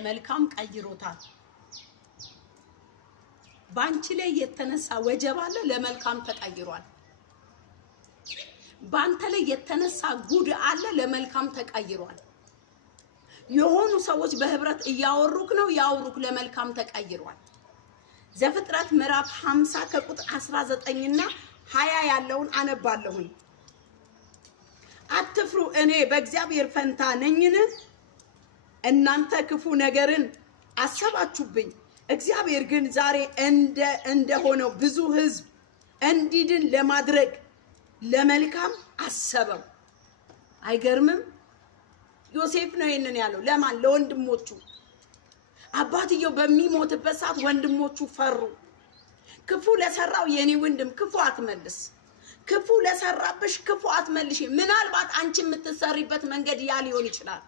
ለመልካም ቀይሮታል። ባንቺ ላይ የተነሳ ወጀብ አለ ለመልካም ተቀይሯል። ባንተ ላይ የተነሳ ጉድ አለ ለመልካም ተቀይሯል። የሆኑ ሰዎች በህብረት እያወሩክ ነው ያወሩክ ለመልካም ተቀይሯል። ዘፍጥረት ምዕራፍ 50 ከቁጥር 19 እና 20 ያለውን አነባለሁኝ። አትፍሩ እኔ በእግዚአብሔር ፈንታ ነኝን? እናንተ ክፉ ነገርን አሰባችሁብኝ፣ እግዚአብሔር ግን ዛሬ እንደሆነው ብዙ ህዝብ እንዲድን ለማድረግ ለመልካም አሰበው። አይገርምም? ዮሴፍ ነው ይሄንን ያለው ለማን? ለወንድሞቹ። አባትየው በሚሞትበት ሰዓት ወንድሞቹ ፈሩ። ክፉ ለሰራው የኔ ወንድም ክፉ አትመልስ፣ ክፉ ለሰራብሽ ክፉ አትመልሽ። ምናልባት አንቺ የምትሰሪበት መንገድ ያ ሊሆን ይችላል።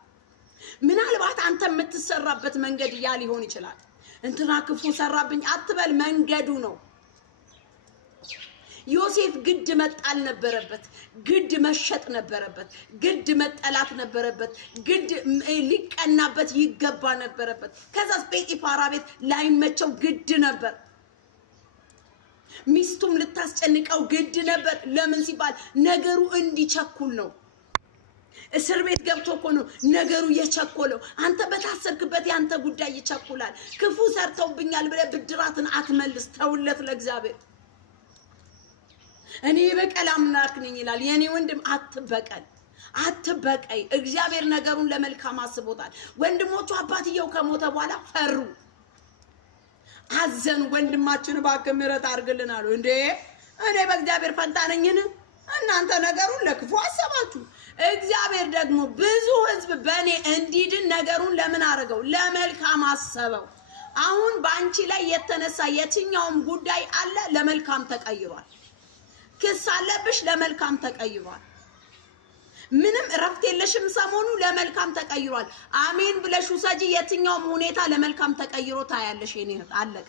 ምናልባት አንተ የምትሰራበት መንገድ ያ ሊሆን ይችላል። እንትና ክፉ ሰራብኝ አትበል፣ መንገዱ ነው። ዮሴፍ ግድ መጣል ነበረበት፣ ግድ መሸጥ ነበረበት፣ ግድ መጠላት ነበረበት፣ ግድ ሊቀናበት ይገባ ነበረበት። ከዛስ ጴጢፋራ ቤት ላይመቸው ግድ ነበር። ሚስቱም ልታስጨንቀው ግድ ነበር። ለምን ሲባል ነገሩ እንዲቸኩል ነው። እስር ቤት ገብቶ እኮ ነው ነገሩ የቸኮለው። አንተ በታሰርክበት ያንተ ጉዳይ ይቸኩላል። ክፉ ሰርተውብኛል ብለህ ብድራትን አትመልስ፣ ተውለት ለእግዚአብሔር። እኔ በቀል አምላክ ነኝ ይላል የኔ ወንድም። አትበቀል፣ አትበቀይ። እግዚአብሔር ነገሩን ለመልካም አስቦታል። ወንድሞቹ አባትየው ከሞተ በኋላ ፈሩ፣ አዘኑ። ወንድማችን እባክህ ምሕረት አድርግልን አሉ። እንዴ እኔ በእግዚአብሔር ፈንታ ነኝን? እናንተ ነገሩን ለክፉ አሰባችሁ፣ እግዚአብሔር ደግሞ ብዙ ህዝብ በእኔ እንዲድን ነገሩን ለምን አደረገው? ለመልካም አሰበው። አሁን በአንቺ ላይ የተነሳ የትኛውም ጉዳይ አለ ለመልካም ተቀይሯል። ክስ አለብሽ ለመልካም ተቀይሯል። ምንም እረፍት የለሽም ሰሞኑ ለመልካም ተቀይሯል። አሜን ብለሽ ውሰጂ። የትኛውም ሁኔታ ለመልካም ተቀይሮ ታያለሽ። የኔ አለቀ።